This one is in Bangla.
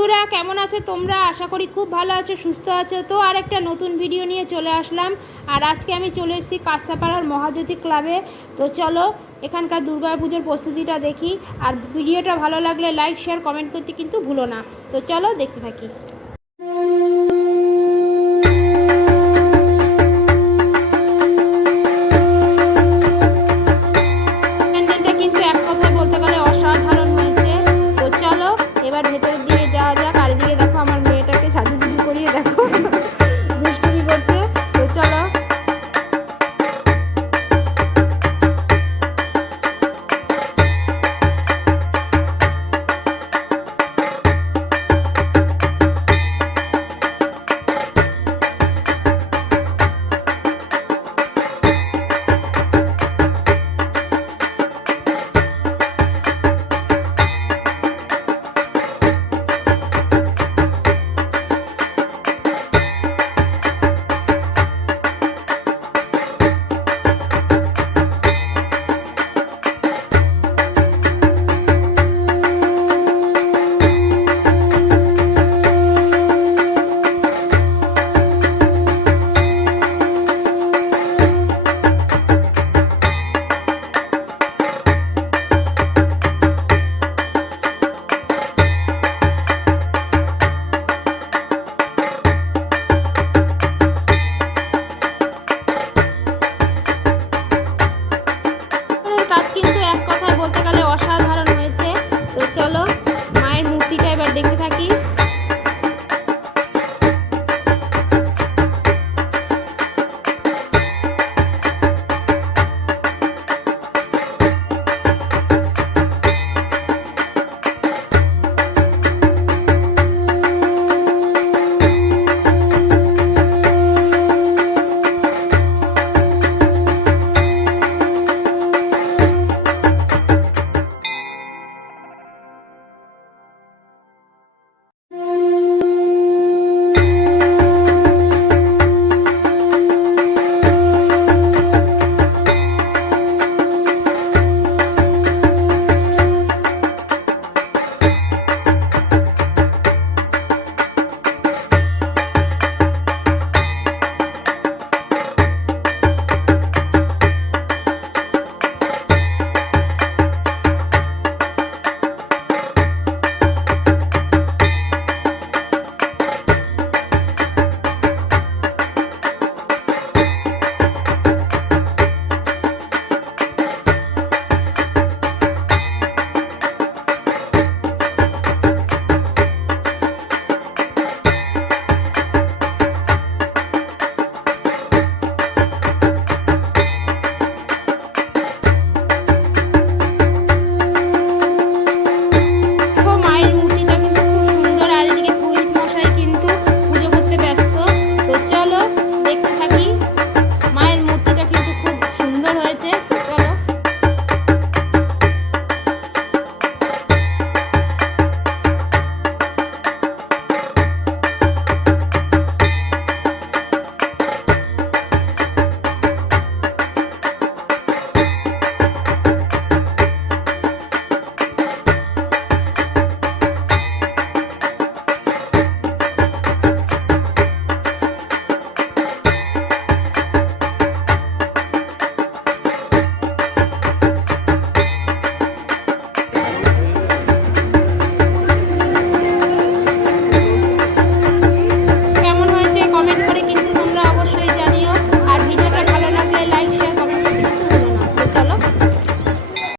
বন্ধুরা, কেমন আছো তোমরা? আশা করি খুব ভালো আছো, সুস্থ আছো। তো আর একটা নতুন ভিডিও নিয়ে চলে আসলাম। আর আজকে আমি চলে এসেছি কাঁসাপাড়ার মহাজ্যোতি ক্লাবে। তো চলো, এখানকার দুর্গা পুজোর প্রস্তুতিটা দেখি। আর ভিডিওটা ভালো লাগলে লাইক শেয়ার কমেন্ট করতে কিন্তু ভুলো না। তো চলো, দেখতে থাকি।